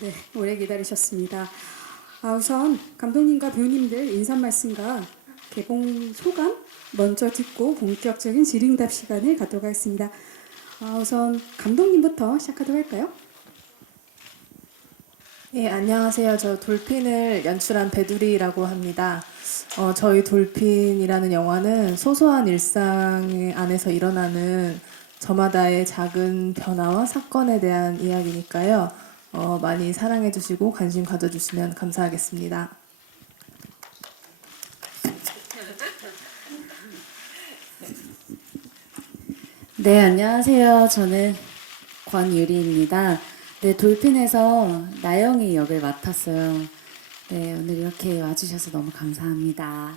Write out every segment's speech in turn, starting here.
네, 오래 기다리셨습니다. 우선 감독님과 배우님들 인사 말씀과 개봉 소감 먼저 듣고 본격적인 질의응답 시간을 갖도록 하겠습니다. 우선 감독님부터 시작하도록 할까요? 예, 안녕하세요. 저 돌핀을 연출한 배두리라고 합니다. 저희 돌핀이라는 영화는 소소한 일상 안에서 일어나는 저마다의 작은 변화와 사건에 대한 이야기니까요. 많이 사랑해 주시고 관심 가져주시면 감사하겠습니다. 네, 안녕하세요. 저는 권유리입니다. 네, 돌핀에서 나영이 역을 맡았어요. 네, 오늘 이렇게 와주셔서 너무 감사합니다.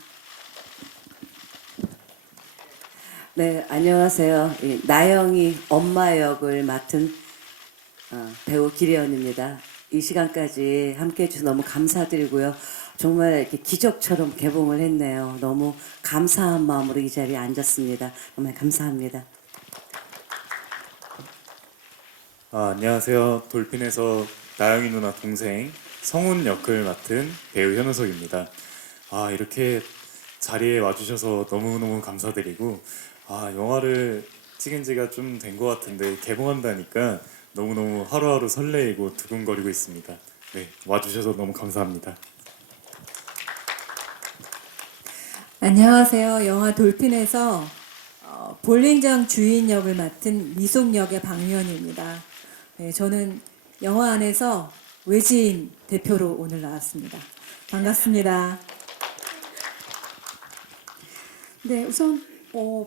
네, 안녕하세요. 나영이 엄마 역을 맡은 배우 김혜연입니다. 이 시간까지 함께 해주셔서 너무 감사드리고요. 정말 이렇게 기적처럼 개봉을 했네요. 너무 감사한 마음으로 이 자리에 앉았습니다. 정말 감사합니다. 안녕하세요. 돌핀에서 나영이 누나 동생 성훈 역을 맡은 배우 현우석입니다. 이렇게 자리에 와주셔서 너무너무 감사드리고, 영화를 찍은 지가 좀 된 것 같은데 개봉한다니까 너무너무 하루하루 설레이고 두근거리고 있습니다. 네, 와주셔서 너무 감사합니다. 안녕하세요. 영화 돌핀에서 볼링장 주인 역을 맡은 미숙 역의 박미연입니다. 네, 저는 영화 안에서 외지인 대표로 오늘 나왔습니다. 반갑습니다. 네, 우선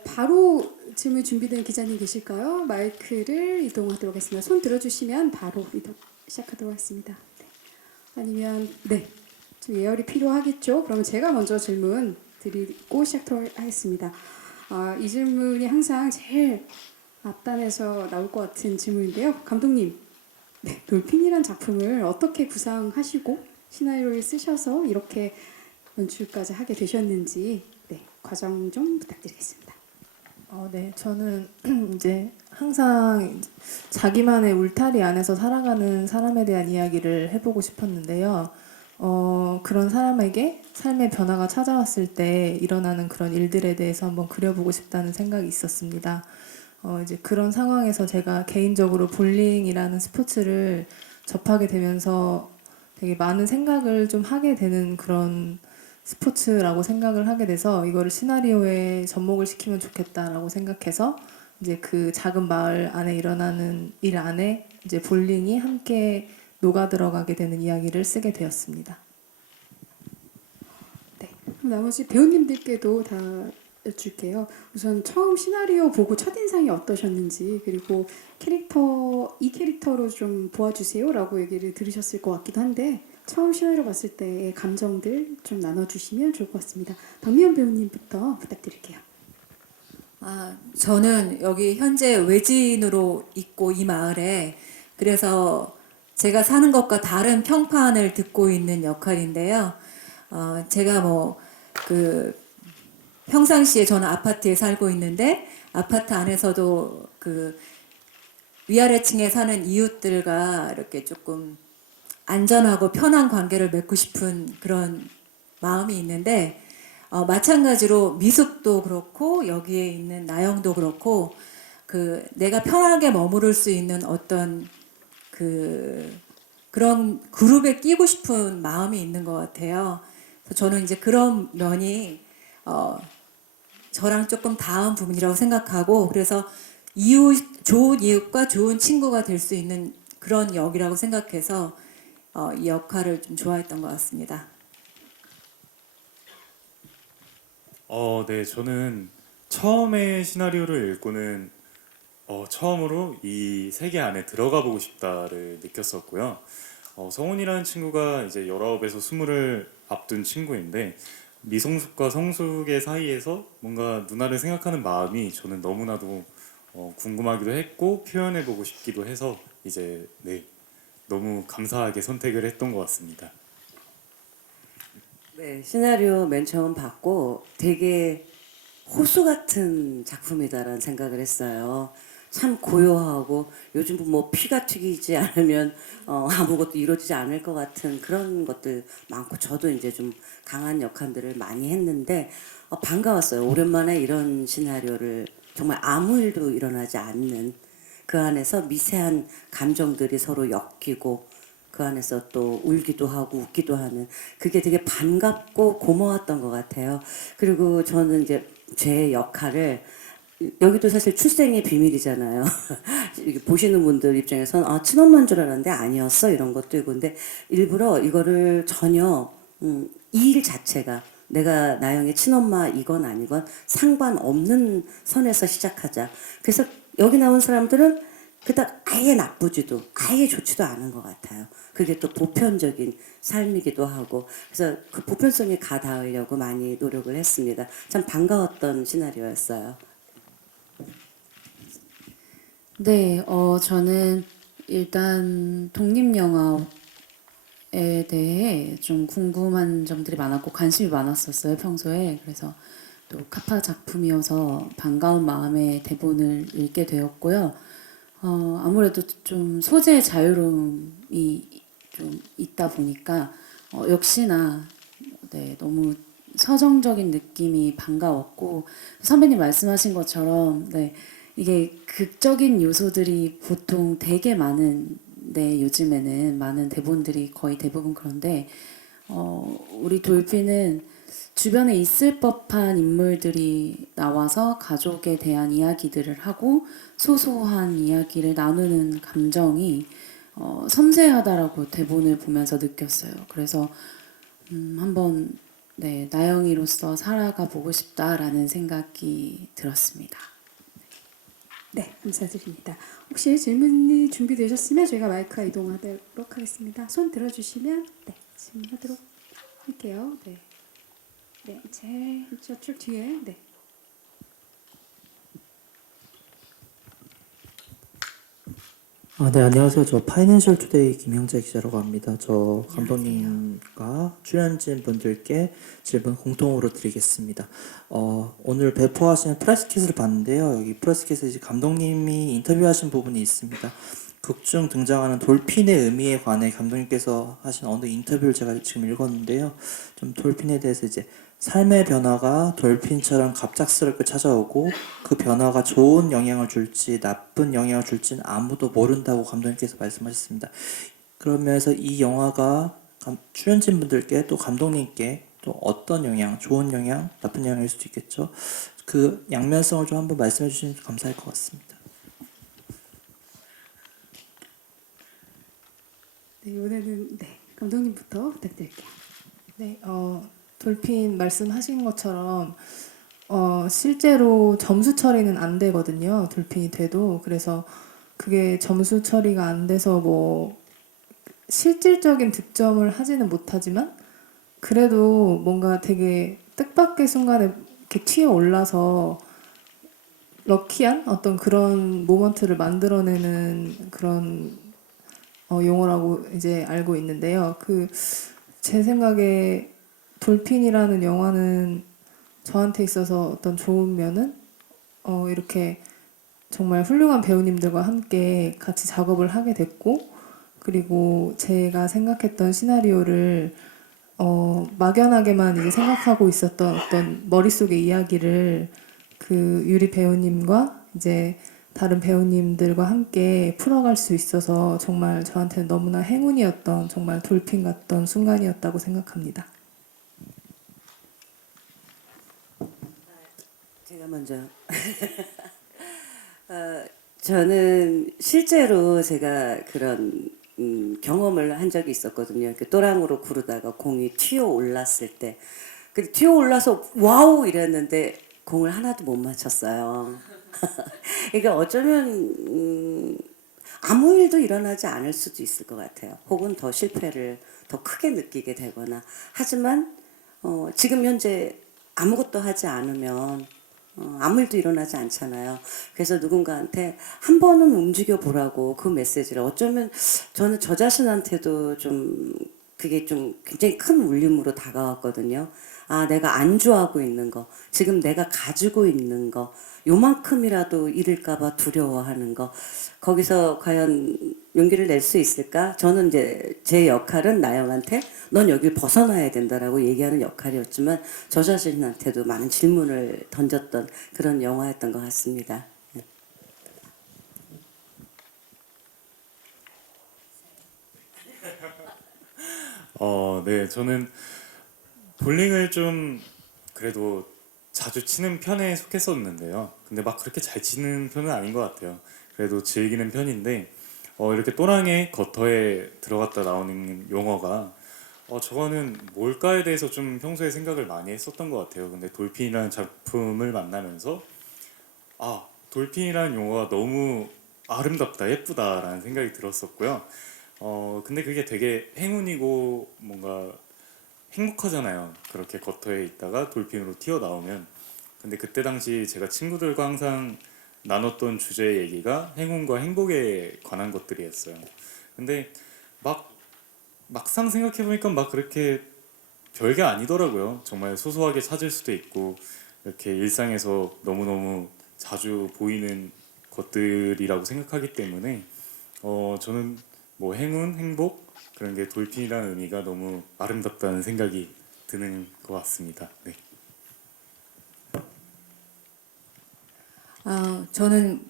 바로 질문 준비된 기자님 계실까요? 마이크를 이동하도록 하겠습니다. 손 들어주시면 바로 시작하도록 하겠습니다. 네. 아니면 좀 예열이 필요하겠죠? 그러면 제가 먼저 질문 드리고 시작하도록 하겠습니다. 이 질문이 항상 제일 앞단에서 나올 것 같은 질문인데요. 감독님, 돌핀이란 작품을 어떻게 구상하시고 시나리오를 쓰셔서 이렇게 연출까지 하게 되셨는지 과정 좀 부탁드리겠습니다. 네, 저는 이제 항상 자기만의 울타리 안에서 살아가는 사람에 대한 이야기를 해보고 싶었는데요. 그런 사람에게 삶의 변화가 찾아왔을 때 일어나는 그런 일들에 대해서 한번 그려보고 싶다는 생각이 있었습니다. 이제 그런 상황에서 제가 개인적으로 볼링이라는 스포츠를 접하게 되면서 되게 많은 생각을 좀 하게 되는 그런 스포츠라고 생각을 하게 돼서 이거를 시나리오에 접목을 시키면 좋겠다라고 생각해서 이제 그 작은 마을 안에 일어나는 일 안에 이제 볼링이 함께 녹아 들어가게 되는 이야기를 쓰게 되었습니다. 그럼 나머지 배우님들께도 다 여쭐게요. 우선 처음 시나리오 보고 첫인상이 어떠셨는지, 그리고 이 캐릭터로 좀 보아주세요라고 얘기를 들으셨을 것 같기도 한데 처음 시나리오 봤을 때의 감정들 좀 나눠주시면 좋을 것 같습니다. 박미연 배우님부터 부탁드릴게요. 저는 여기 현재 외지인으로 있고 이 마을에 그래서 제가 사는 것과 다른 평판을 듣고 있는 역할인데요. 제가 평상시에 저는 아파트에 살고 있는데 아파트 안에서도 그 위아래층에 사는 이웃들과 이렇게 조금 안전하고 편한 관계를 맺고 싶은 그런 마음이 있는데 마찬가지로 미숙도 그렇고 여기에 있는 나영도 그렇고 내가 편하게 머무를 수 있는 어떤 그런 그룹에 끼고 싶은 마음이 있는 것 같아요. 그래서 저는 이제 그런 면이 저랑 조금 닿은 부분이라고 생각하고 그래서 좋은 이웃과 좋은 친구가 될 수 있는 그런 역이라고 생각해서 이 역할을 좀 좋아했던 것 같습니다. 네, 저는 처음에 시나리오를 읽고는 처음으로 이 세계 안에 들어가 보고 싶다를 느꼈었고요. 성훈이라는 친구가 이제 19에서 20을 앞둔 친구인데 미성숙과 성숙의 사이에서 뭔가 누나를 생각하는 마음이 저는 너무나도 궁금하기도 했고 표현해 보고 싶기도 해서 이제 너무 감사하게 선택을 했던 것 같습니다. 네, 시나리오 맨 처음 봤고 되게 호수 같은 작품이다라는 생각을 했어요. 참 고요하고 요즘 뭐 피가 튀기지 않으면 아무것도 이루어지지 않을 것 같은 그런 것들 많고 저도 이제 좀 강한 역할들을 많이 했는데 반가웠어요. 오랜만에 이런 시나리오를 정말 아무 일도 일어나지 않는 그 안에서 미세한 감정들이 서로 엮이고 그 안에서 또 울기도 하고 웃기도 하는 그게 되게 반갑고 고마웠던 것 같아요. 그리고 저는 이제 제 역할을 여기도 사실 출생의 비밀이잖아요. 이렇게 보시는 분들 입장에서는 친엄마인 줄 알았는데 아니었어 이런 것도 있고 근데 일부러 이거를 전혀 이 일 자체가 내가 나영의 친엄마 이건 아니건 상관없는 선에서 시작하자. 그래서 여기 나온 사람들은 그닥 아예 나쁘지도 아예 좋지도 않은 것 같아요. 그게 또 보편적인 삶이기도 하고 그래서 그 보편성에 가닿으려고 많이 노력을 했습니다. 참 반가웠던 시나리오였어요. 네, 저는 일단 독립영화에 대해 좀 궁금한 점들이 많았고 관심이 많았었어요, 평소에. 그래서 또 카파 작품이어서 반가운 마음에 대본을 읽게 되었고요. 아무래도 좀 소재의 자유로움이 좀 있다 보니까 역시나 네, 너무 서정적인 느낌이 반가웠고 선배님 말씀하신 것처럼 네, 이게 극적인 요소들이 보통 되게 많은 네, 요즘에는 많은 대본들이 거의 대부분 그런데 우리 돌핀은 주변에 있을 법한 인물들이 나와서 가족에 대한 이야기들을 하고 소소한 이야기를 나누는 감정이 섬세하다라고 대본을 보면서 느꼈어요. 그래서 한번 네, 나영이로서 살아가 보고 싶다라는 생각이 들었습니다. 네, 감사드립니다. 혹시 질문이 준비되셨으면 저희가 마이크가 이동하도록 하겠습니다. 손 들어주시면 네, 질문하도록 할게요. 네, 네, 제일 저쪽 뒤에 네. 네, 안녕하세요. 저 파이낸셜 투데이 김영재 기자라고 합니다. 저 감독님과 출연진 분들께 질문 공통으로 드리겠습니다. 오늘 배포하신 프레스킷을 봤는데요. 여기 프레스킷에 이제 감독님이 인터뷰하신 부분이 있습니다. 극중 등장하는 돌핀의 의미에 관해 감독님께서 하신 어느 인터뷰를 제가 지금 읽었는데요. 좀 돌핀에 대해서 이제 삶의 변화가 돌핀처럼 갑작스럽게 찾아오고 그 변화가 좋은 영향을 줄지 나쁜 영향을 줄지는 아무도 모른다고 감독님께서 말씀하셨습니다. 그런 면에서 이 영화가 출연진분들께 또 감독님께 또 어떤 영향, 좋은 영향, 나쁜 영향일 수도 있겠죠. 그 양면성을 좀 한번 말씀해 주시면 감사할 것 같습니다. 네, 이번에는 네, 감독님부터 부탁드릴게요. 네, 돌핀 말씀하신 것처럼 실제로 점수 처리는 안 되거든요. 돌핀이 돼도. 그래서 그게 점수 처리가 안 돼서 뭐 실질적인 득점을 하지는 못하지만 그래도 뭔가 되게 뜻밖의 순간에 이렇게 튀어 올라서 럭키한 어떤 그런 모먼트를 만들어내는 그런 용어라고 이제 알고 있는데요. 제 생각에 돌핀이라는 영화는 저한테 있어서 어떤 좋은 면은 이렇게 정말 훌륭한 배우님들과 함께 같이 작업을 하게 됐고 그리고 제가 생각했던 시나리오를 막연하게만 이제 생각하고 있었던 어떤 머릿속의 이야기를 그 유리 배우님과 이제 다른 배우님들과 함께 풀어갈 수 있어서 정말 저한테는 너무나 행운이었던 정말 돌핀 같던 순간이었다고 생각합니다. 제가 먼저 저는 실제로 제가 그런 경험을 한 적이 있었거든요. 이렇게 또랑으로 구르다가 공이 튀어 올랐을 때, 그 튀어 올라서 와우 이랬는데 공을 하나도 못 맞췄어요. 이게 어쩌면 아무 일도 일어나지 않을 수도 있을 것 같아요. 혹은 더 실패를 더 크게 느끼게 되거나. 하지만 지금 현재 아무것도 하지 않으면 아무 일도 일어나지 않잖아요. 그래서 누군가한테 한 번은 움직여 보라고 그 메시지를 어쩌면 저는 저 자신한테도 좀 그게 좀 굉장히 큰 울림으로 다가왔거든요. 아, 내가 안주하고 있는 거, 지금 내가 가지고 있는 거, 요만큼이라도 잃을까봐 두려워하는 거, 거기서 과연 용기를 낼 수 있을까? 저는 이제 제 역할은 나영한테 넌 여길 벗어나야 된다라고 얘기하는 역할이었지만 저 자신한테도 많은 질문을 던졌던 그런 영화였던 것 같습니다. 네, 저는 볼링을 좀 그래도 자주 치는 편에 속했었는데요. 근데 막 그렇게 잘 치는 편은 아닌 것 같아요. 그래도 즐기는 편인데 이렇게 또랑의 거터에 들어갔다 나오는 용어가 저거는 뭘까에 대해서 좀 평소에 생각을 많이 했었던 것 같아요. 근데 돌핀이라는 작품을 만나면서 돌핀이라는 용어가 너무 아름답다, 예쁘다라는 생각이 들었었고요. 근데 그게 되게 행운이고 뭔가 행복하잖아요. 그렇게 거터에 있다가 돌핀으로 튀어나오면. 근데 그때 당시 제가 친구들과 항상 나눴던 주제의 얘기가 행운과 행복에 관한 것들이었어요. 근데 막상 생각해보니까 막 그렇게 별게 아니더라고요. 정말 소소하게 찾을 수도 있고 이렇게 일상에서 너무너무 자주 보이는 것들이라고 생각하기 때문에 저는 뭐 행운, 행복 그런 게 돌핀이라는 의미가 너무 아름답다는 생각이 드는 것 같습니다. 네. 저는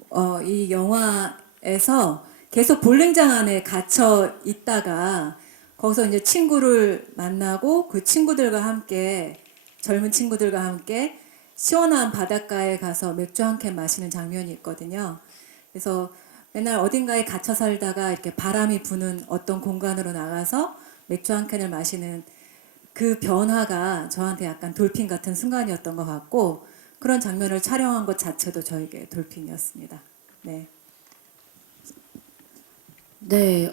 이 영화에서 계속 볼링장 안에 갇혀 있다가 거기서 이제 친구를 만나고 그 친구들과 함께 젊은 친구들과 함께 시원한 바닷가에 가서 맥주 한 캔 마시는 장면이 있거든요. 그래서 맨날 어딘가에 갇혀 살다가 이렇게 바람이 부는 어떤 공간으로 나가서 맥주 한 캔을 마시는 그 변화가 저한테 약간 돌핀 같은 순간이었던 것 같고 그런 장면을 촬영한 것 자체도 저에게 돌핀이었습니다. 네. 네,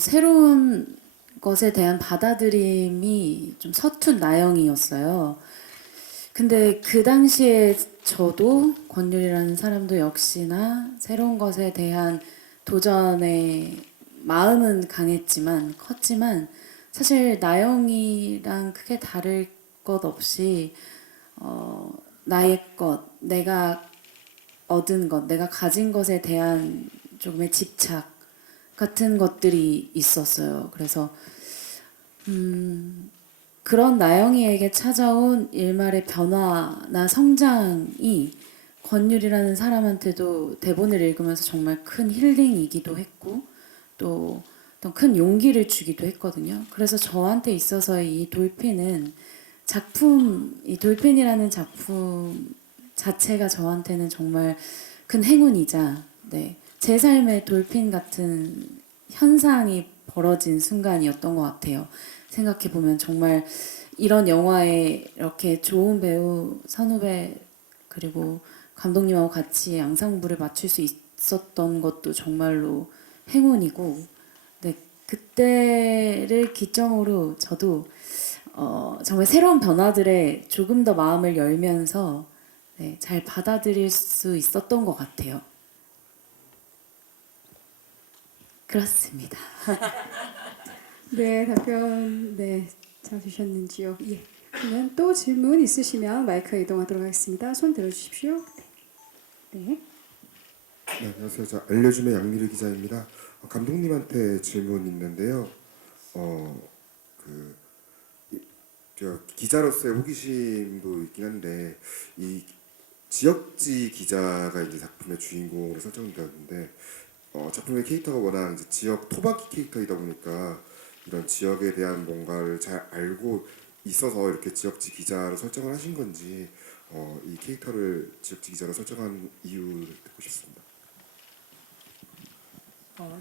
새로운 것에 대한 받아들임이 좀 서툰 나영이었어요. 근데 그 당시에 저도 권율이라는 사람도 역시나 새로운 것에 대한 도전의 마음은 강했지만 컸지만 사실 나영이랑 크게 다를 것 없이 나의 것, 내가 얻은 것, 내가 가진 것에 대한 조금의 집착 같은 것들이 있었어요. 그래서 그런 나영이에게 찾아온 일말의 변화나 성장이 권율이라는 사람한테도 대본을 읽으면서 정말 큰 힐링이기도 했고 또 어떤 큰 용기를 주기도 했거든요. 그래서 저한테 있어서 이 돌핀은 이 돌핀이라는 작품 자체가 저한테는 정말 큰 행운이자 네, 제 삶의 돌핀 같은 현상이 벌어진 순간이었던 것 같아요. 생각해보면 정말 이런 영화에 이렇게 좋은 배우, 선후배 그리고 감독님하고 같이 앙상블을 맞출 수 있었던 것도 정말로 행운이고 네, 그때를 기점으로 저도 정말 새로운 변화들에 조금 더 마음을 열면서 네, 잘 받아들일 수 있었던 것 같아요. 그렇습니다. 네, 답변 잘 주셨는지요? 예. 그러면 또 질문 있으시면 마이크 이동하도록 하겠습니다. 손 들어주십시오. 네. 네, 안녕하세요. 저 알려줌의 양미르 기자입니다. 감독님한테 질문 있는데요. 저 기자로서의 호기심도 있긴 한데 이 지역지 기자가 이제 작품의 주인공으로 설정되었는데 작품의 캐릭터가 워낙 이제 지역 토박이 캐릭터이다 보니까 이런 지역에 대한 뭔가를 잘 알고 있어서 이렇게 지역지 기자로 설정을 하신 건지 이 캐릭터를 지역지 기자로 설정한 이유를 듣고 싶습니다.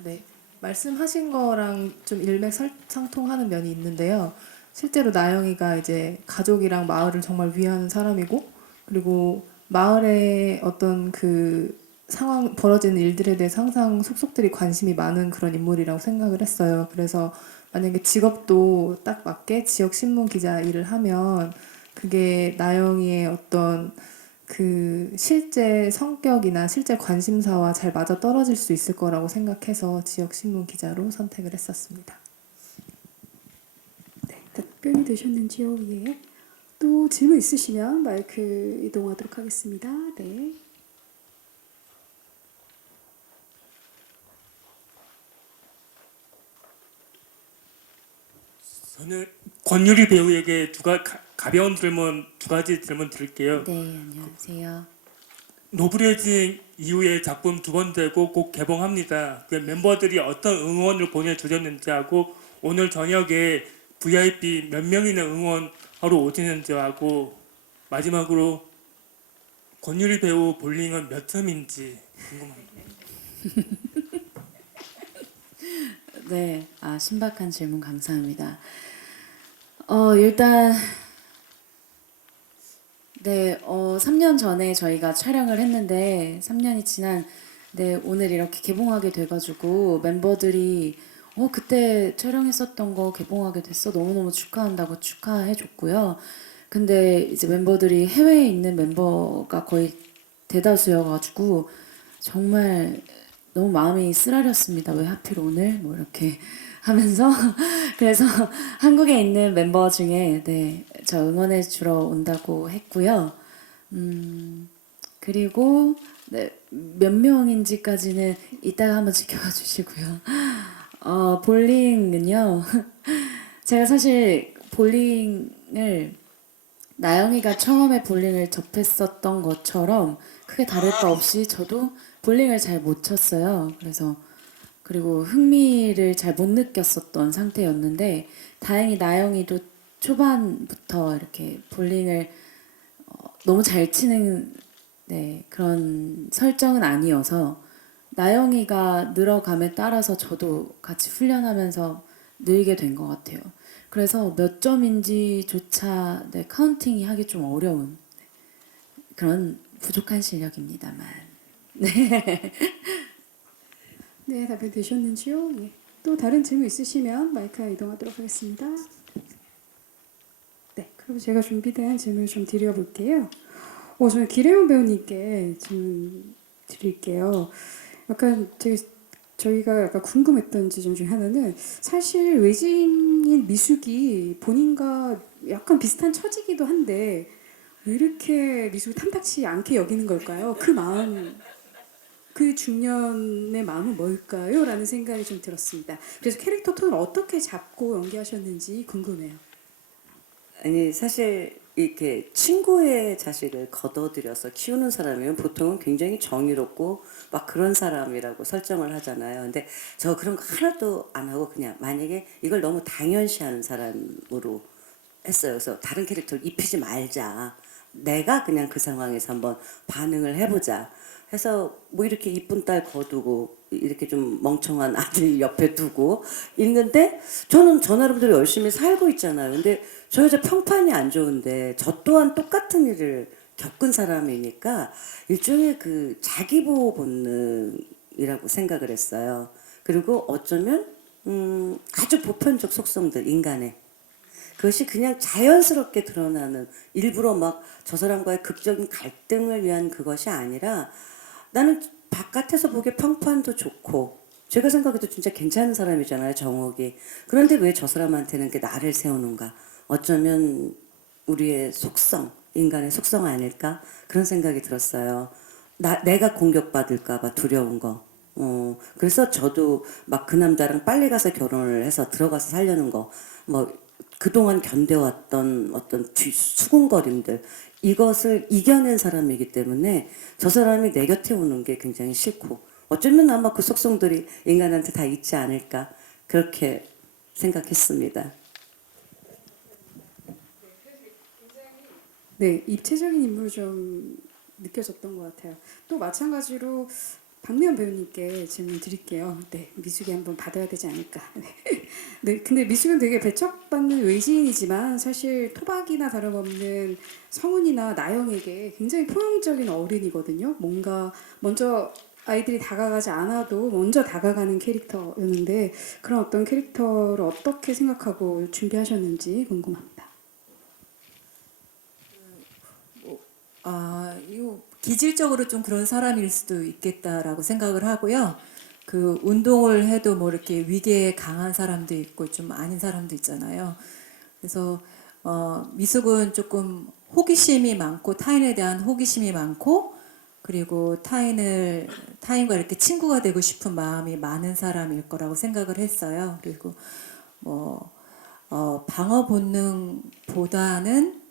네. 말씀하신 거랑 좀 일맥상통하는 면이 있는데요. 실제로 나영이가 이제 가족이랑 마을을 정말 위하는 사람이고, 그리고 마을의 어떤 그 상황, 벌어지는 일들에 대해서 항상 속속들이 관심이 많은 그런 인물이라고 생각을 했어요. 그래서 만약에 직업도 딱 맞게 지역 신문 기자 일을 하면 그게 나영이의 어떤 그 실제 성격이나 실제 관심사와 잘 맞아 떨어질 수 있을 거라고 생각해서 지역 신문 기자로 선택을 했었습니다. 네, 답변이 되셨는지요? 예. 또 질문 있으시면 마이크 이동하도록 하겠습니다. 네. 저는 권유리 배우에게 가벼운 질문 두 가지 질문 드릴게요. 네, 안녕하세요. 노블해진 이후에 작품 두 번째고 곧 개봉합니다. 그 멤버들이 어떤 응원을 보내주셨는지 하고 오늘 저녁에 VIP 몇 명이나 응원하러 오시는지 하고 마지막으로 권유리 배우 볼링은 몇 점인지 궁금합니다. 네, 신박한 질문 감사합니다. 일단 네, 3년 전에 저희가 촬영을 했는데 3년이 지난 네, 오늘 이렇게 개봉하게 돼가지고 멤버들이 그때 촬영했었던 거 개봉하게 됐어. 너무너무 축하한다고 축하해줬고요. 근데 이제 멤버들이 해외에 있는 멤버가 거의 대다수여가지고 정말 너무 마음이 쓰라렸습니다. 왜 하필 오늘? 뭐 이렇게 하면서 그래서 한국에 있는 멤버 중에 네, 저 응원해 주러 온다고 했고요. 그리고 네, 몇 명인지까지는 이따가 한번 지켜봐 주시고요. 볼링은요. 제가 사실 볼링을 나영이가 처음에 볼링을 접했었던 것처럼 크게 다를 바 없이 저도 볼링을 잘 못 쳤어요. 그리고 흥미를 잘 못 느꼈었던 상태였는데 다행히 나영이도 초반부터 이렇게 볼링을 너무 잘 치는 네, 그런 설정은 아니어서 나영이가 늘어감에 따라서 저도 같이 훈련하면서 늘게 된 것 같아요. 그래서 몇 점인지조차 네, 카운팅이 하기 좀 어려운 그런 부족한 실력입니다만. 네. 네, 답변 되셨는지요? 예. 또 다른 질문 있으시면 마이크 이동하도록 하겠습니다. 네, 그럼 제가 준비된 질문을 좀 드려볼게요. 저는 기래용 배우님께 질문 드릴게요. 약간 저희가 약간 궁금했던 지점 중에 하나는 사실 외지인인 미숙이 본인과 약간 비슷한 처지기도 한데 왜 이렇게 미숙을 탐탁치 않게 여기는 걸까요? 그 마음, 그 중년의 마음은 뭘까요? 라는 생각이 좀 들었습니다. 그래서 캐릭터 톤을 어떻게 잡고 연기하셨는지 궁금해요. 아니 사실 이렇게 친구의 자식을 거둬들여서 키우는 사람이면 보통은 굉장히 정의롭고 막 그런 사람이라고 설정을 하잖아요. 근데 저 그런 거 하나도 안 하고 그냥 만약에 이걸 너무 당연시하는 사람으로 했어요. 그래서 다른 캐릭터를 입히지 말자. 내가 그냥 그 상황에서 한번 반응을 해보자. 해서 뭐 이렇게 이쁜 딸 거두고 이렇게 좀 멍청한 아들 옆에 두고 있는데 저는 저 나름대로 열심히 살고 있잖아요. 근데 저 여자 평판이 안 좋은데 저 또한 똑같은 일을 겪은 사람이니까 일종의 그 자기보호 본능이라고 생각을 했어요. 그리고 어쩌면 아주 보편적 속성들 인간의 그것이 그냥 자연스럽게 드러나는 일부러 막 저 사람과의 극적인 갈등을 위한 그것이 아니라 나는 바깥에서 보기에 평판도 좋고 제가 생각해도 진짜 괜찮은 사람이잖아요. 정옥이. 그런데 왜 저 사람한테는 게 나를 세우는가. 어쩌면 우리의 속성, 인간의 속성 아닐까? 그런 생각이 들었어요. 내가 공격받을까 봐 두려운 거. 그래서 저도 막 그 남자랑 빨리 가서 결혼을 해서 들어가서 살려는 거. 뭐 그동안 견뎌왔던 어떤 수군거림들 이것을 이겨낸 사람이기 때문에 저 사람이 내 곁에 오는 게 굉장히 싫고 어쩌면 아마 그 속성들이 인간한테 다 있지 않을까 그렇게 생각했습니다. 네, 입체적인 인물로 좀 느껴졌던 것 같아요. 또 마찬가지로 박미연 배우님께 질문 드릴게요. 네, 미숙이 한번 받아야 되지 않을까. 네, 근데 미숙은 되게 배척받는 외지인이지만 사실 토박이나 다름없는 성훈이나 나영에게 굉장히 포용적인 어른이거든요. 뭔가 먼저 아이들이 다가가지 않아도 먼저 다가가는 캐릭터였는데 그런 어떤 캐릭터를 어떻게 생각하고 준비하셨는지 궁금합니다. 이거 기질적으로 좀 그런 사람일 수도 있겠다라고 생각을 하고요. 그 운동을 해도 뭐 이렇게 위계에 강한 사람도 있고 좀 아닌 사람도 있잖아요. 그래서 미숙은 조금 호기심이 많고 타인에 대한 호기심이 많고 그리고 타인과 이렇게 친구가 되고 싶은 마음이 많은 사람일 거라고 생각을 했어요. 그리고 방어 본능보다는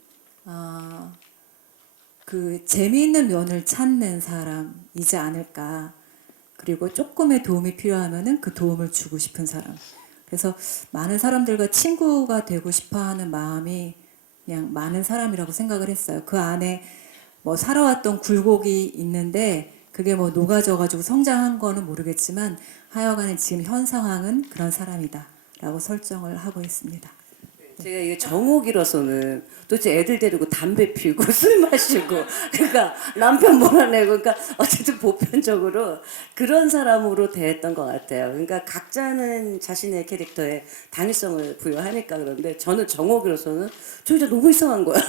그 재미있는 면을 찾는 사람이지 않을까. 그리고 조금의 도움이 필요하면은 그 도움을 주고 싶은 사람. 그래서 많은 사람들과 친구가 되고 싶어하는 마음이 그냥 많은 사람이라고 생각을 했어요. 그 안에 뭐 살아왔던 굴곡이 있는데 그게 뭐 녹아져가지고 성장한 거는 모르겠지만 하여간에 지금 현 상황은 그런 사람이다라고 설정을 하고 있습니다. 제가 이게 정옥이로서는 도대체 애들 데리고 담배 피우고 술 마시고 그러니까 남편 몰아내고 그러니까 어쨌든 보편적으로 그런 사람으로 대했던 것 같아요. 그러니까 각자는 자신의 캐릭터에 당위성을 부여하니까 그런데 저는 정옥이로서는 저 진짜 너무 이상한 거야.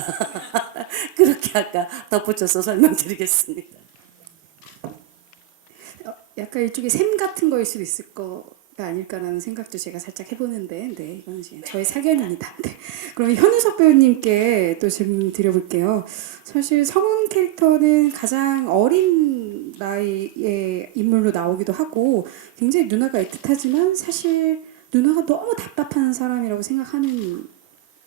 그렇게 아까 덧붙여서 설명드리겠습니다. 약간 일종의 셈 같은 거일 수도 있을 거가 아닐까라는 생각도 제가 살짝 해보는데, 네, 이건 이제 저의 사견입니다. 네. 그럼 현우석 배우님께 또 질문 드려볼게요. 사실 성훈 캐릭터는 가장 어린 나이의 인물로 나오기도 하고 굉장히 누나가 애틋하지만 사실 누나가 너무 답답한 사람이라고 생각하는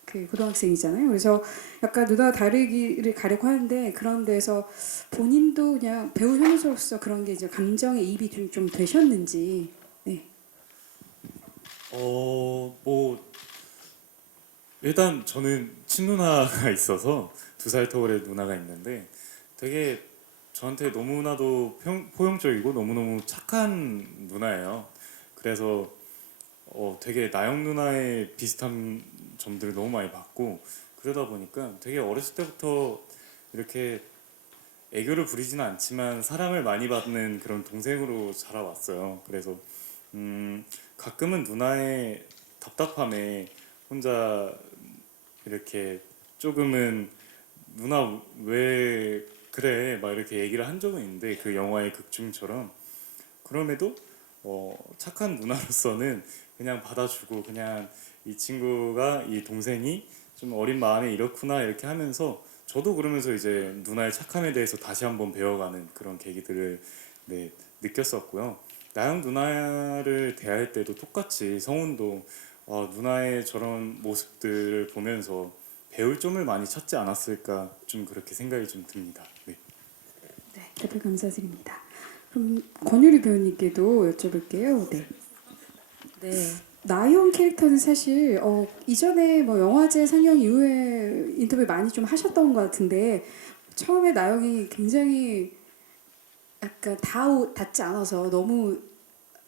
그 고등학생이잖아요. 그래서 약간 누나와 다르기를 가려고 하는데 그런 데서 본인도 그냥 배우 현우석으로서 그런 게 이제 감정의 입이 좀 되셨는지. 네. 뭐 일단 저는 친누나가 있어서 2살 터울의 누나가 있는데 되게 저한테 너무나도 포용적이고 너무너무 착한 누나예요. 그래서 되게 나영 누나의 비슷한 점들을 너무 많이 봤고 그러다 보니까 되게 어렸을 때부터 이렇게 애교를 부리지는 않지만 사랑을 많이 받는 그런 동생으로 자라왔어요. 그래서 가끔은 누나의 답답함에 혼자 이렇게 조금은 누나 왜 그래 막 이렇게 얘기를 한 적은 있는데 그 영화의 극중처럼 그럼에도 착한 누나로서는 그냥 받아주고 그냥 이 친구가 이 동생이 좀 어린 마음에 이렇구나 이렇게 하면서 저도 그러면서 이제 누나의 착함에 대해서 다시 한번 배워가는 그런 계기들을 네, 느꼈었고요. 나영 누나를 대할 때도 똑같이 성훈도 누나의 저런 모습들을 보면서 배울 점을 많이 찾지 않았을까 좀 그렇게 생각이 좀 듭니다. 네. 네, 답변 감사드립니다. 그럼 권유리 배우님께도 여쭤볼게요. 네. 네. 나영 캐릭터는 사실 이전에 뭐 영화제 상영 이후에 인터뷰 많이 좀 하셨던 것 같은데 처음에 나영이 굉장히 약간 닿지 않아서 너무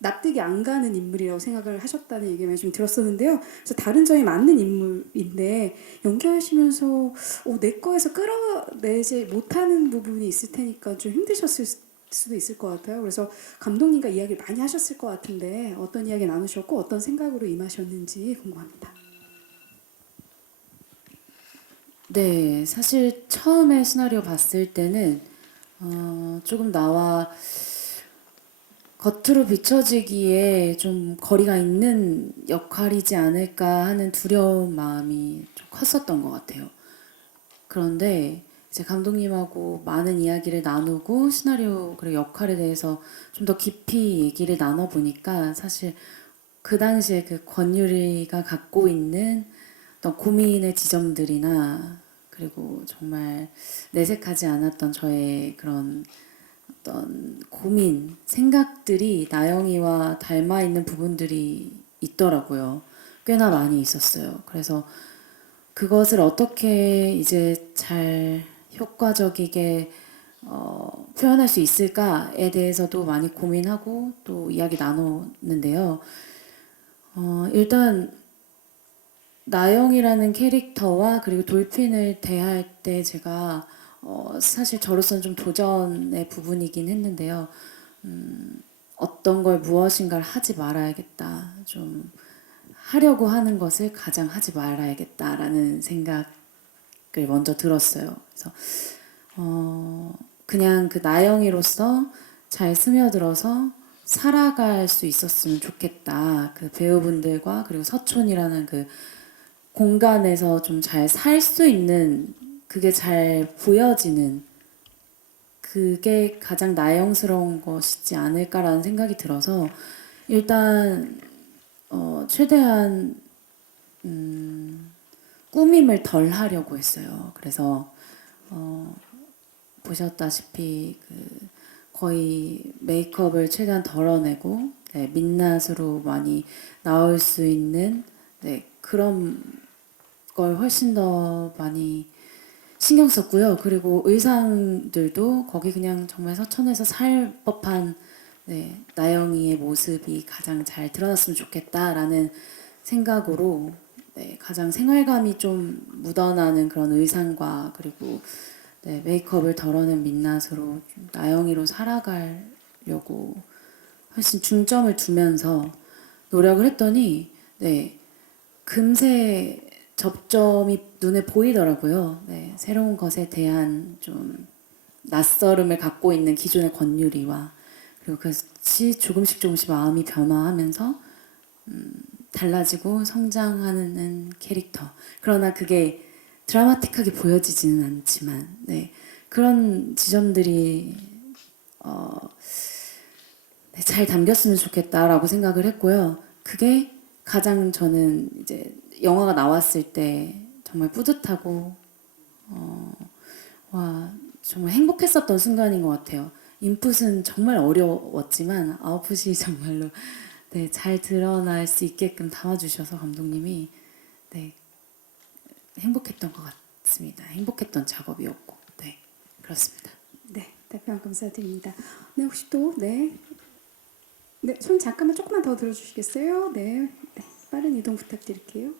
납득이 안 가는 인물이라고 생각을 하셨다는 얘기만 좀 들었었는데요. 그래서 다른 점이 맞는 인물인데 연기하시면서 내 거에서 끌어내지 못하는 부분이 있을 테니까 좀 힘드셨을 수도 있을 것 같아요. 그래서 감독님과 이야기를 많이 하셨을 것 같은데 어떤 이야기 나누셨고 어떤 생각으로 임하셨는지 궁금합니다. 네, 사실 처음에 시나리오 봤을 때는 조금 나와 겉으로 비춰지기에 좀 거리가 있는 역할이지 않을까 하는 두려운 마음이 좀 컸었던 것 같아요. 그런데 이제 감독님하고 많은 이야기를 나누고 시나리오 그리고 역할에 대해서 좀 더 깊이 얘기를 나눠보니까 사실 그 당시에 그 권유리가 갖고 있는 어떤 고민의 지점들이나 그리고 정말 내색하지 않았던 저의 그런 어떤 고민, 생각들이 나영이와 닮아 있는 부분들이 있더라고요. 꽤나 많이 있었어요. 그래서 그것을 어떻게 이제 잘 효과적이게 표현할 수 있을까에 대해서도 많이 고민하고 또 이야기 나눴는데요. 일단 나영이라는 캐릭터와 그리고 돌핀을 대할 때 제가 사실 저로서는 좀 도전의 부분이긴 했는데요. 어떤 걸 무엇인가를 하지 말아야겠다. 좀 하려고 하는 것을 가장 하지 말아야겠다라는 생각을 먼저 들었어요. 그래서 그냥 그 나영이로서 잘 스며들어서 살아갈 수 있었으면 좋겠다. 그 배우분들과 그리고 서촌이라는 그 공간에서 좀 잘 살 수 있는 그게 잘 보여지는 그게 가장 나영스러운 것이지 않을까라는 생각이 들어서 일단 최대한 꾸밈을 덜 하려고 했어요. 그래서 보셨다시피 거의 메이크업을 최대한 덜어내고 네, 민낯으로 많이 나올 수 있는 네, 그런 걸 훨씬 더 많이 신경 썼고요. 그리고 의상들도 거기 그냥 정말 서천에서 살 법한 네, 나영이의 모습이 가장 잘 드러났으면 좋겠다라는 생각으로 네, 가장 생활감이 좀 묻어나는 그런 의상과 그리고 네, 메이크업을 덜어낸 민낯으로 좀 나영이로 살아가려고 훨씬 중점을 두면서 노력을 했더니 네, 금세 접점이 눈에 보이더라고요. 네, 새로운 것에 대한 좀 낯설음을 갖고 있는 기존의 권유리와 그리고 그것이 조금씩 마음이 변화하면서 달라지고 성장하는 캐릭터. 그러나 그게 드라마틱하게 보여지지는 않지만 네, 그런 지점들이 네, 잘 담겼으면 좋겠다라고 생각을 했고요. 그게 가장 저는 이제 영화가 나왔을 때 정말 뿌듯하고 와 정말 행복했었던 순간인 것 같아요. 인풋은 정말 어려웠지만 아웃풋이 정말로 네, 잘 드러날 수 있게끔 담아주셔서 감독님이 네, 행복했던 것 같습니다. 행복했던 작업이었고 네 그렇습니다. 네, 답변 감사드립니다. 네, 혹시 또 네, 네, 손 잠깐만 조금만 더 들어주시겠어요? 네, 네, 빠른 이동 부탁드릴게요.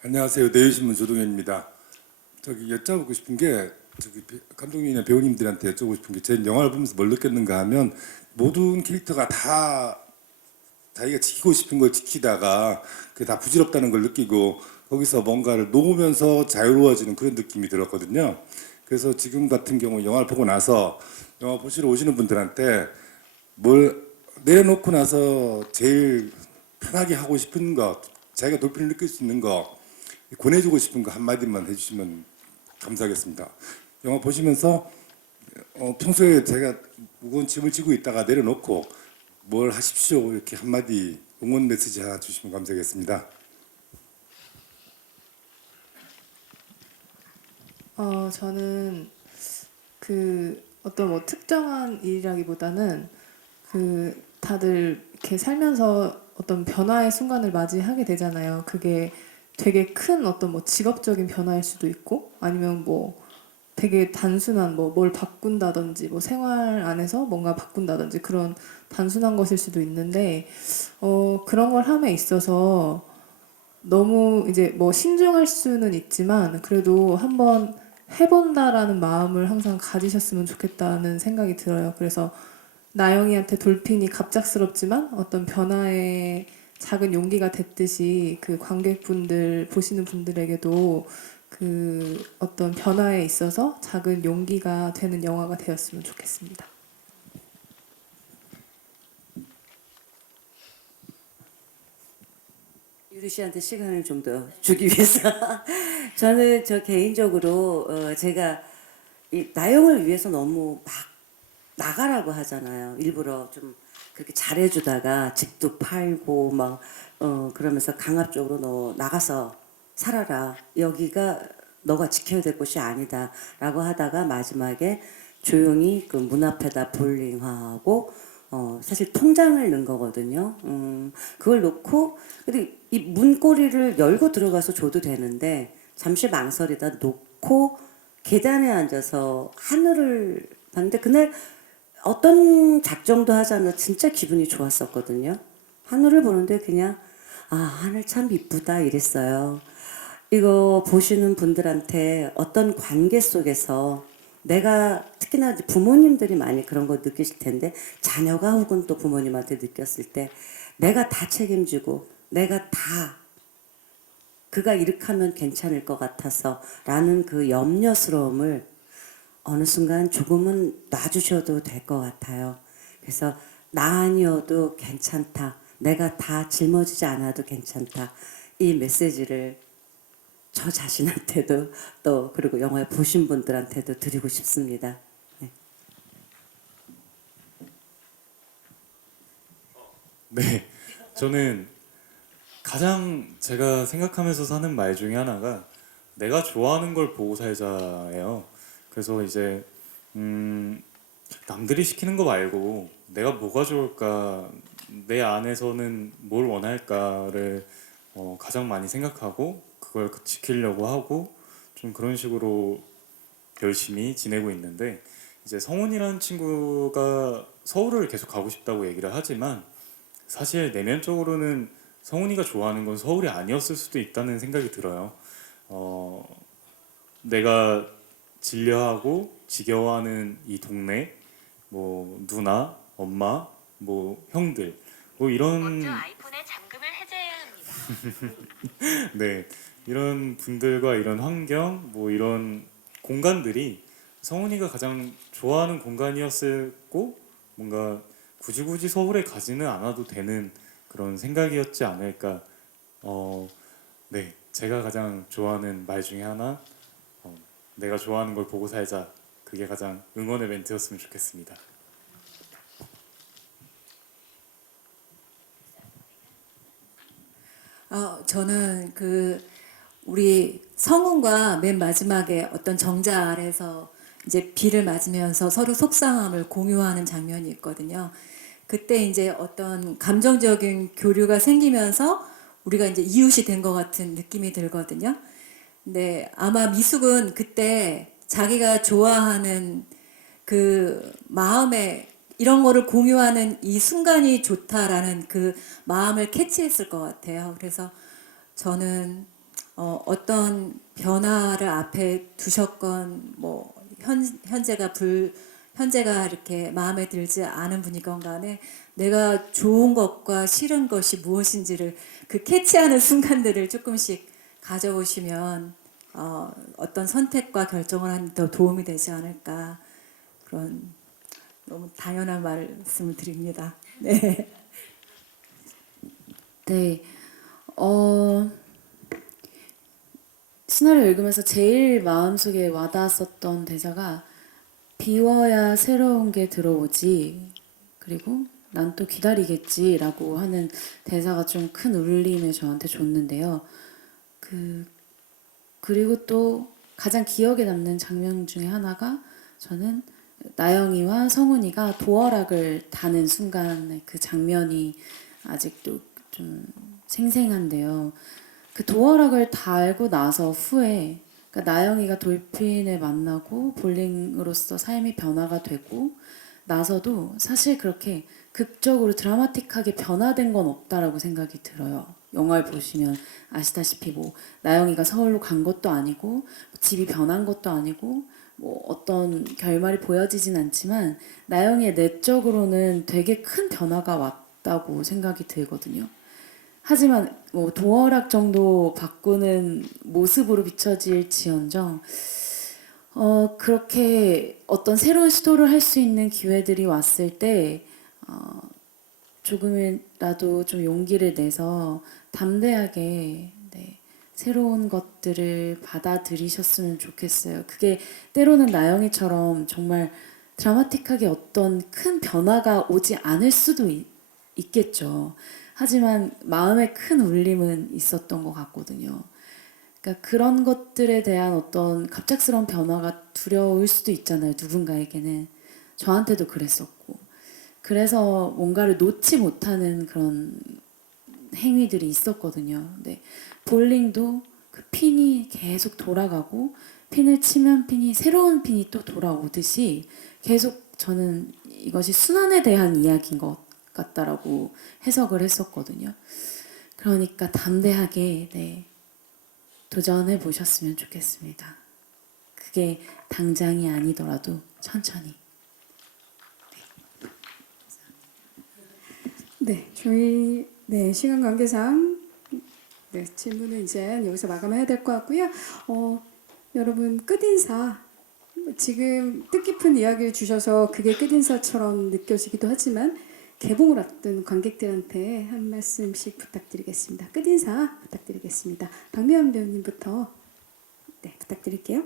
안녕하세요. 내일신문 조동현입니다. 저기 여쭤보고 싶은 게 저기 감독님이나 배우님들한테 여쭤보고 싶은 게 제 영화를 보면서 뭘 느꼈는가 하면 모든 캐릭터가 다 자기가 지키고 싶은 걸 지키다가 그게 다 부질없다는 걸 느끼고 거기서 뭔가를 놓으면서 자유로워지는 그런 느낌이 들었거든요. 그래서 지금 같은 경우 영화를 보고 나서 영화 보시러 오시는 분들한테 뭘 내려놓고 나서 제일 편하게 하고 싶은 거, 자기가 돌핀을 느낄 수 있는 거 권해주고 싶은 거 한마디만 해주시면 감사하겠습니다. 영화 보시면서 평소에 제가 무거운 짐을 지고 있다가 내려놓고 뭘 하십시오 이렇게 한마디 응원 메시지 하나 주시면 감사하겠습니다. 저는 그 어떤 뭐 특정한 일이라기보다는 그 다들 이렇게 살면서 어떤 변화의 순간을 맞이하게 되잖아요. 그게 되게 큰 어떤 뭐 직업적인 변화일 수도 있고 아니면 뭐 되게 단순한 뭐 뭘 바꾼다든지 뭐 생활 안에서 뭔가 바꾼다든지 그런 단순한 것일 수도 있는데 그런 걸 함에 있어서 너무 이제 뭐 신중할 수는 있지만 그래도 한번 해본다라는 마음을 항상 가지셨으면 좋겠다는 생각이 들어요. 그래서 나영이한테 돌핀이 갑작스럽지만 어떤 변화의 작은 용기가 됐듯이 그 관객분들 보시는 분들에게도 그 어떤 변화에 있어서 작은 용기가 되는 영화가 되었으면 좋겠습니다. 유리 씨한테 시간을 좀 더 주기 위해서 저는 저 개인적으로 제가 이 나영을 위해서 너무 막 나가라고 하잖아요. 일부러 좀 그렇게 잘해주다가 집도 팔고 막 그러면서 강압적으로 너 나가서 살아라. 여기가 너가 지켜야 될 곳이 아니다라고 하다가 마지막에 조용히 그 문 앞에다 볼링하고 사실 통장을 넣은 거거든요. 그걸 놓고 근데 이 문고리를 열고 들어가서 줘도 되는데 잠시 망설이다 놓고 계단에 앉아서 하늘을 봤는데 그날 어떤 작정도 하지 않아 진짜 기분이 좋았었거든요. 하늘을 보는데 그냥 아 하늘 참 이쁘다 이랬어요. 이거 보시는 분들한테 어떤 관계 속에서 내가 특히나 부모님들이 많이 그런 거 느끼실 텐데 자녀가 혹은 또 부모님한테 느꼈을 때 내가 다 책임지고 내가 다 그가 이렇게 하면 괜찮을 것 같아서 라는 그 염려스러움을 어느 순간 조금은 놔주셔도 될 것 같아요. 그래서 나 아니어도 괜찮다. 내가 다 짊어지지 않아도 괜찮다. 이 메시지를 저 자신한테도 또 그리고 영화 보신 분들한테도 드리고 싶습니다. 네. 네, 저는 가장 제가 생각하면서 사는 말 중에 하나가 내가 좋아하는 걸 보고 살자예요. 그래서 이제 남들이 시키는 거 말고 내가 뭐가 좋을까, 내 안에서는 뭘 원할까를 가장 많이 생각하고 그걸 지키려고 하고 좀 그런 식으로 열심히 지내고 있는데, 이제 성훈이라는 친구가 서울을 계속 가고 싶다고 얘기를 하지만 사실 내면적으로는 성훈이가 좋아하는 건 서울이 아니었을 수도 있다는 생각이 들어요. 내가 진려하고 지겨워하는 이 동네, 뭐 누나, 엄마, 뭐 형들, 뭐 이런 먼저 아이폰의 잠금을 해제해야 합니다. 네, 이런 분들과 이런 환경, 뭐 이런 공간들이 성훈이가 가장 좋아하는 공간이었고, 뭔가 굳이 서울에 가지는 않아도 되는 그런 생각이었지 않을까. 네, 제가 가장 좋아하는 말 중에 하나, 내가 좋아하는 걸 보고 살자. 그게 가장 응원의 멘트였으면 좋겠습니다. 저는 우리 성훈과 맨 마지막에 어떤 정자 아래서 이제 비를 맞으면서 서로 속상함을 공유하는 장면이 있거든요. 그때 이제 어떤 감정적인 교류가 생기면서 우리가 이제 이웃이 된 것 같은 느낌이 들거든요. 근데 아마 미숙은 그때 자기가 좋아하는 그 마음에 이런 거를 공유하는 이 순간이 좋다라는 그 마음을 캐치했을 것 같아요. 그래서 저는 어떤 변화를 앞에 두셨건 뭐 현재가 이렇게 마음에 들지 않은 분이건 간에 내가 좋은 것과 싫은 것이 무엇인지를 그 캐치하는 순간들을 조금씩 가져오시면 어떤 선택과 결정을 하는 데 더 도움이 되지 않을까, 그런 너무 당연한 말씀을 드립니다. 네. 네, 시나리오 읽으면서 제일 마음속에 와닿았었던 대사가 비워야 새로운 게 들어오지, 그리고 난 또 기다리겠지라고 하는 대사가 좀 큰 울림을 저한테 줬는데요. 그리고 또 가장 기억에 남는 장면 중에 하나가, 저는 나영이와 성훈이가 도어락을 다는 순간의 그 장면이 아직도 좀 생생한데요. 그 도어락을 달고 나서 후에, 그러니까 나영이가 돌핀을 만나고 볼링으로서 삶이 변화가 되고 나서도 사실 그렇게 극적으로 드라마틱하게 변화된 건 없다라고 생각이 들어요. 영화를 보시면 아시다시피 뭐 나영이가 서울로 간 것도 아니고 집이 변한 것도 아니고 뭐 어떤 결말이 보여지진 않지만 나영이의 내적으로는 되게 큰 변화가 왔다고 생각이 들거든요. 하지만 뭐 도어락 정도 바꾸는 모습으로 비춰질지언정 그렇게 어떤 새로운 시도를 할 수 있는 기회들이 왔을 때 조금이라도 좀 용기를 내서 담대하게 새로운 것들을 받아들이셨으면 좋겠어요. 그게 때로는 나영이처럼 정말 드라마틱하게 어떤 큰 변화가 오지 않을 수도 있겠죠. 하지만 마음에 큰 울림은 있었던 것 같거든요. 그러니까 그런 것들에 대한 어떤 갑작스러운 변화가 두려울 수도 있잖아요. 누군가에게는. 저한테도 그랬었고. 그래서 뭔가를 놓지 못하는 그런 행위들이 있었거든요. 근데 볼링도 그 핀이 계속 돌아가고 핀을 치면 새로운 핀이 또 돌아오듯이 계속 저는 이것이 순환에 대한 이야기인 것 같다라고 해석을 했었거든요. 그러니까 담대하게 도전해 보셨으면 좋겠습니다. 그게 당장이 아니더라도 천천히. 네, 저희 시간 관계상 질문은 이제 여기서 마감해야 될 것 같고요. 여러분 끝인사, 지금 뜻깊은 이야기를 주셔서 그게 끝인사처럼 느껴지기도 하지만 개봉을 앞둔 관객들한테 한 말씀씩 부탁드리겠습니다. 끝인사 부탁드리겠습니다. 박미연 배우님부터 네, 부탁드릴게요.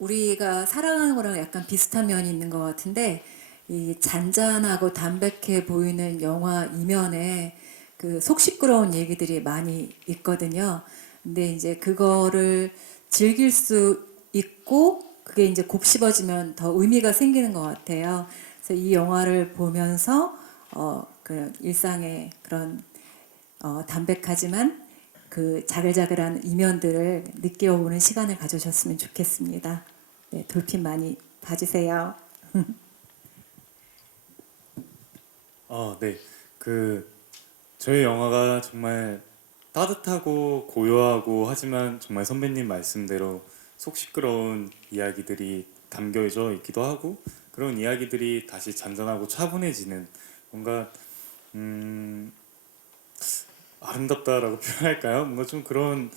우리가 살아가는 거랑 약간 비슷한 면이 있는 것 같은데 이 잔잔하고 담백해 보이는 영화 이면에 그 속 시끄러운 얘기들이 많이 있거든요. 근데 이제 그거를 즐길 수 있고 그게 이제 곱씹어지면 더 의미가 생기는 것 같아요. 그래서 이 영화를 보면서 그 일상의 그런 담백하지만 그 자글자글한 이면들을 느껴보는 시간을 가져셨으면 좋겠습니다. 네, 돌핀 많이 봐주세요. 네. 저희 영화가 정말 따뜻하고 고요하고 하지만 정말 선배님 말씀대로 속 시끄러운 이야기들이 담겨져 있기도 하고 그런 이야기들이 다시 잔잔하고 차분해지는 뭔가 아름답다라고 표현할까요? 뭔가 좀 그런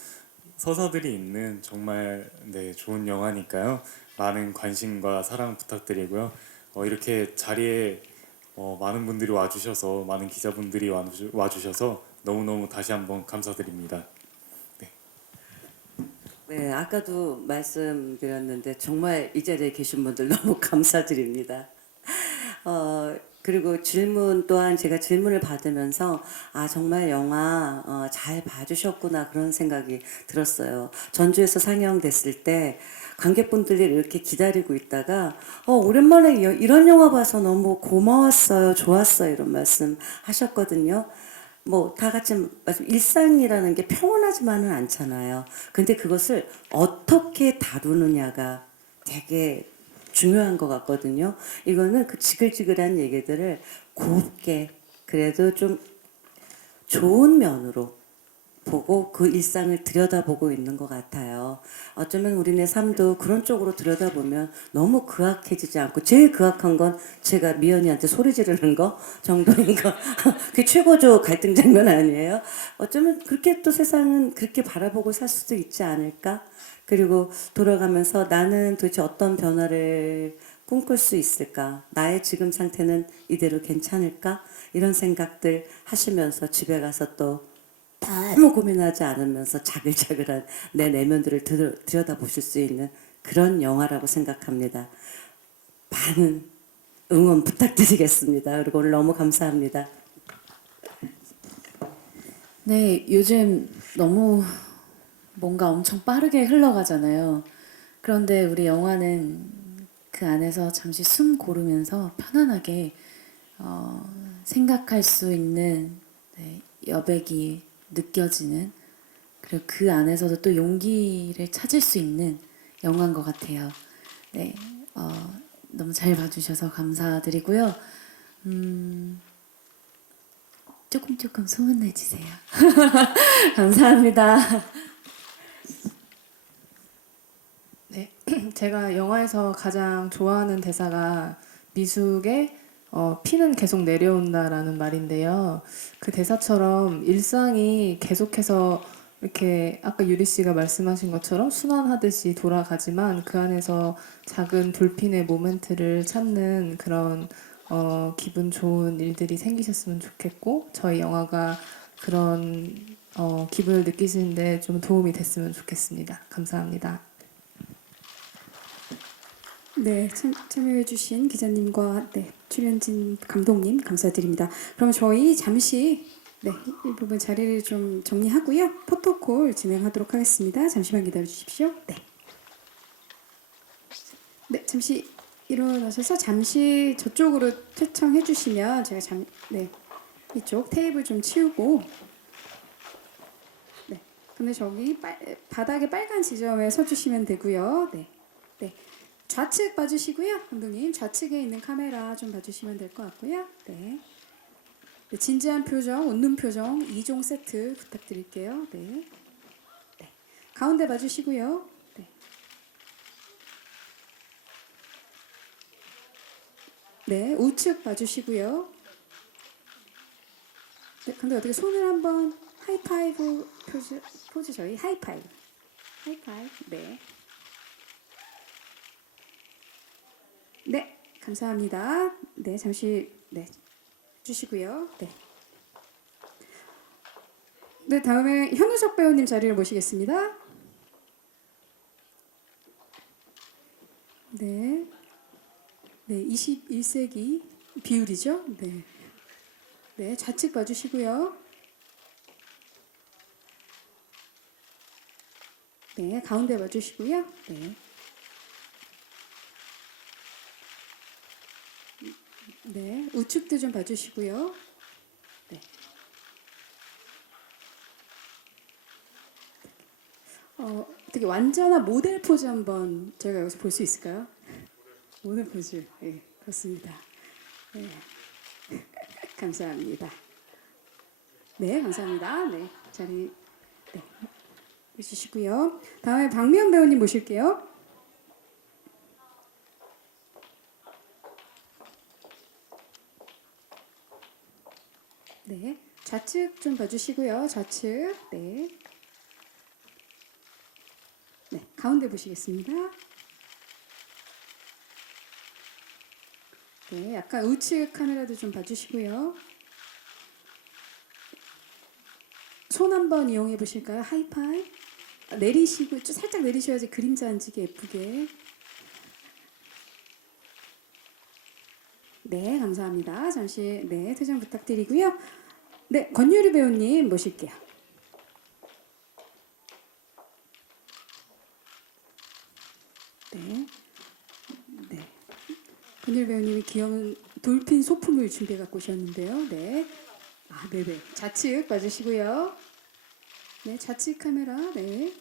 서사들이 있는 정말 네, 좋은 영화니까요. 많은 관심과 사랑 부탁드리고요. 이렇게 자리에 많은 분들이 와주셔서 많은 기자분들이 와주셔서 너무너무 다시 한번 감사드립니다. 네, 아까도 말씀드렸는데 정말 이 자리에 계신 분들 너무 감사드립니다. 그리고 질문 또한 제가 질문을 받으면서 정말 영화 잘 봐주셨구나 그런 생각이 들었어요. 전주에서 상영됐을 때 관객분들이 이렇게 기다리고 있다가 오랜만에 이런 영화 봐서 너무 고마웠어요, 좋았어요 이런 말씀 하셨거든요. 뭐 다 같이 일상이라는 게 평온하지만은 않잖아요. 근데 그것을 어떻게 다루느냐가 되게 중요한 것 같거든요. 이거는 그 지글지글한 얘기들을 곱게 그래도 좀 좋은 면으로 보고 그 일상을 들여다보고 있는 것 같아요. 어쩌면 우리네 삶도 그런 쪽으로 들여다보면 너무 그악해지지 않고 제일 그악한 건 제가 미연이한테 소리 지르는 거 정도인 거 그게 최고조 갈등 장면 아니에요? 어쩌면 그렇게 또 세상은 그렇게 바라보고 살 수도 있지 않을까? 그리고 돌아가면서 나는 도대체 어떤 변화를 꿈꿀 수 있을까? 나의 지금 상태는 이대로 괜찮을까? 이런 생각들 하시면서 집에 가서 또 너무 고민하지 않으면서 자글자글한 내 내면들을 들여다보실 수 있는 그런 영화라고 생각합니다. 많은 응원 부탁드리겠습니다. 그리고 오늘 너무 감사합니다. 네, 요즘 너무 뭔가 엄청 빠르게 흘러가잖아요. 그런데 우리 영화는 그 안에서 잠시 숨 고르면서 편안하게 생각할 수 있는 네, 여백이 느껴지는 그리고 그 안에서도 또 용기를 찾을 수 있는 영화인 것 같아요. 네, 너무 잘 봐주셔서 감사드리고요. 조금 소문 내주세요. 감사합니다. 네, 제가 영화에서 가장 좋아하는 대사가 미숙의 피는 계속 내려온다라는 말인데요. 그 대사처럼 일상이 계속해서 이렇게 아까 유리 씨가 말씀하신 것처럼 순환하듯이 돌아가지만 그 안에서 작은 돌핀의 모멘트를 찾는 그런 기분 좋은 일들이 생기셨으면 좋겠고 저희 영화가 그런 기분을 느끼시는데 좀 도움이 됐으면 좋겠습니다. 감사합니다. 네, 참여해주신 기자님과 네, 출연진 감독님 감사드립니다. 그럼 저희 잠시 네, 이 부분 자리를 좀 정리하고요. 포토콜 진행하도록 하겠습니다. 잠시만 기다려 주십시오. 네. 네, 잠시 일어나셔서 잠시 저쪽으로 퇴청해 주시면 제가 네, 이쪽 테이블 좀 치우고 네, 근데 저기 바닥에 빨간 지점에 서 주시면 되고요. 네, 네. 좌측 봐주시고요. 감독님 좌측에 있는 카메라 좀 봐주시면 될 것 같고요. 네. 네, 진지한 표정, 웃는 표정 2종 세트 부탁드릴게요. 네. 네. 가운데 봐주시고요. 네. 네, 우측 봐주시고요. 네, 근데 어떻게 손을 한번 하이파이브 포즈 저희 하이파이브. 네. 네, 감사합니다. 네, 잠시 네 주시고요. 네. 네, 다음에 현우석 배우님 자리를 모시겠습니다. 네. 네, 21세기 비율이죠. 네. 네, 좌측 봐주시고요. 네, 가운데 봐주시고요. 네. 네, 우측도 좀 봐주시고요. 네. 어떻게 완전한 모델 포즈 한번 저희가 여기서 볼 수 있을까요? 모델 포즈, 예, 그렇습니다. 네. 감사합니다. 네, 감사합니다. 네, 자리 네 해주시고요. 다음에 박미연 배우님 모실게요. 네, 좌측 좀 봐주시고요. 좌측, 네, 네, 가운데 보시겠습니다. 네, 약간 우측 카메라도 좀 봐주시고요. 손 한번 이용해 보실까요? 하이파이. 내리시고 좀 살짝 내리셔야지 그림자 앉히기 예쁘게. 네, 감사합니다. 잠시 네 퇴장 부탁드리고요. 네, 권유리 배우님 모실게요. 네, 네. 권유리 배우님이 귀여운 돌핀 소품을 준비해 갖고 오셨는데요. 네, 아, 네네. 좌측 봐주시고요. 네, 좌측 카메라. 네.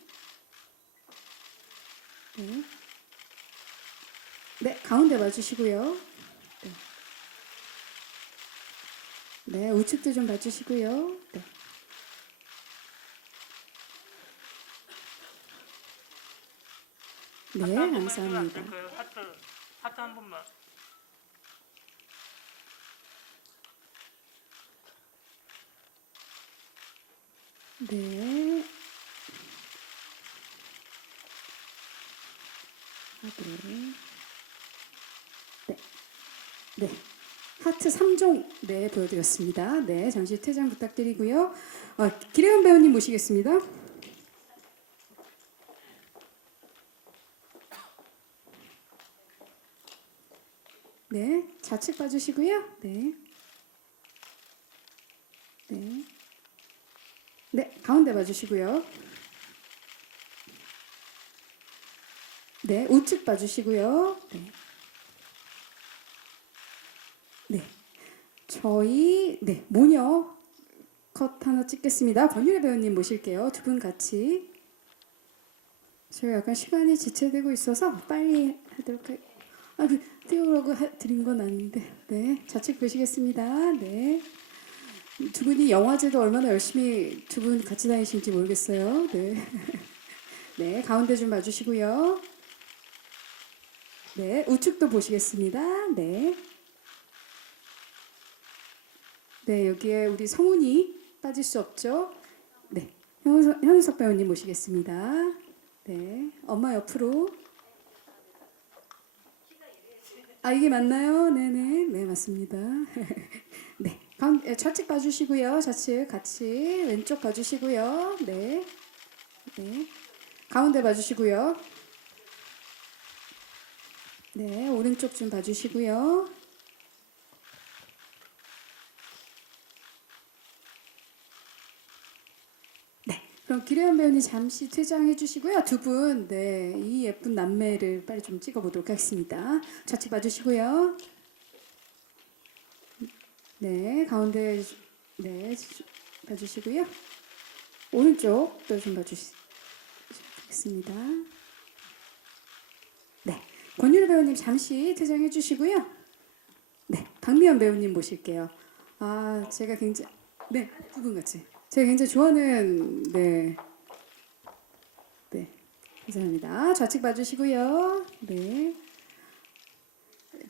네. 네, 가운데 봐주시고요. 네. 네, 우측도 좀 봐주시고요. 네. 네, 감사합니다. 하트 한 번만. 네. 아, 네. 네. 네. 하트 3종 네 보여드렸습니다. 네, 잠시 퇴장 부탁드리고요. 기래은 배우님 모시겠습니다. 네, 좌측 봐주시고요. 네. 네. 네, 가운데 봐주시고요. 네, 우측 봐주시고요. 네. 네. 저희, 네, 모녀 컷 하나 찍겠습니다. 권유리 배우님 모실게요. 두 분 같이. 제가 약간 시간이 지체되고 있어서 빨리 하도록 할게요. 띄우라고 드린 건 아닌데. 네, 좌측 보시겠습니다. 네. 두 분이 영화제도 얼마나 열심히 두 분 같이 다니실지 모르겠어요. 네. 네, 가운데 좀 봐주시고요. 네, 우측도 보시겠습니다. 네. 네, 여기에 우리 성훈이 빠질 수 없죠. 네, 현우석 배우님 모시겠습니다. 네, 엄마 옆으로. 아, 이게 맞나요? 네네, 네, 맞습니다. 네, 좌측 봐주시고요. 좌측 같이 왼쪽 봐주시고요. 네, 네, 가운데 봐주시고요. 네, 오른쪽 좀 봐주시고요. 네, 그럼 기래은 배우님 잠시 퇴장해 주시고요. 두 분, 네, 이 예쁜 남매를 빨리 좀 찍어보도록 하겠습니다. 좌측 봐주시고요. 네, 가운데 네 봐주시고요. 오른쪽도 좀 봐주시겠습니다. 네, 권유리 배우님 잠시 퇴장해 주시고요. 네, 박미연 배우님 모실게요. 아, 제가 굉장히 네, 두 분 같이 제가 굉장히 좋아하는 네, 네, 감사합니다. 좌측 봐주시고요. 네.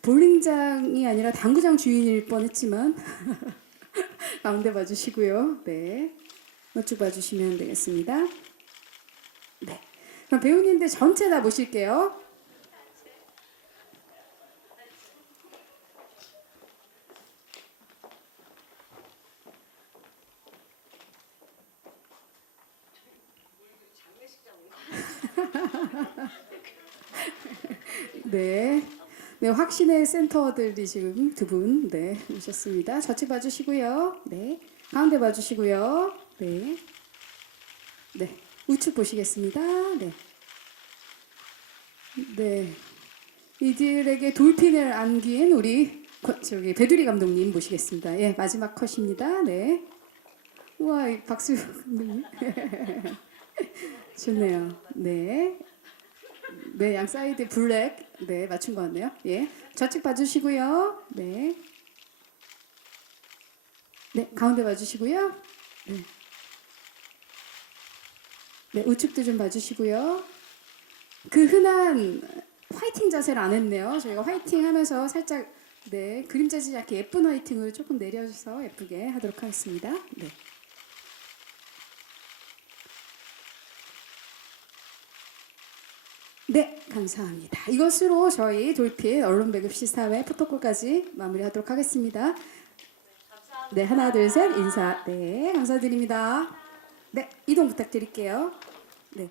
볼링장이 아니라 당구장 주인일 뻔했지만 가운데 봐주시고요. 네, 우측 봐주시면 되겠습니다. 네, 그럼 배우님들 전체 다 모실게요. 네. 네, 확신의 센터들이 지금 두 분, 네, 오셨습니다. 좌측 봐주시고요. 네. 가운데 봐주시고요. 네. 네. 우측 보시겠습니다. 네. 네. 이들에게 돌핀을 안긴 우리 저기 배두리 감독님 모시겠습니다. 예, 마지막 컷입니다. 네. 우와, 이 박수 감독님. 좋네요. 네. 네, 양 사이드 블랙. 네, 맞춘 것 같네요. 예. 좌측 봐주시고요. 네. 네, 가운데 봐주시고요. 네. 네, 우측도 좀 봐주시고요. 그 흔한 화이팅 자세를 안 했네요. 저희가 화이팅 하면서 살짝 네, 그림자지 않게 예쁜 화이팅을 조금 내려서 예쁘게 하도록 하겠습니다. 네. 네, 감사합니다. 이것으로 저희 돌핀 언론 배급 시스템의 프로토콜까지 마무리하도록 하겠습니다. 네, 하나, 둘, 셋 인사. 네, 감사드립니다. 네, 이동 부탁드릴게요. 네.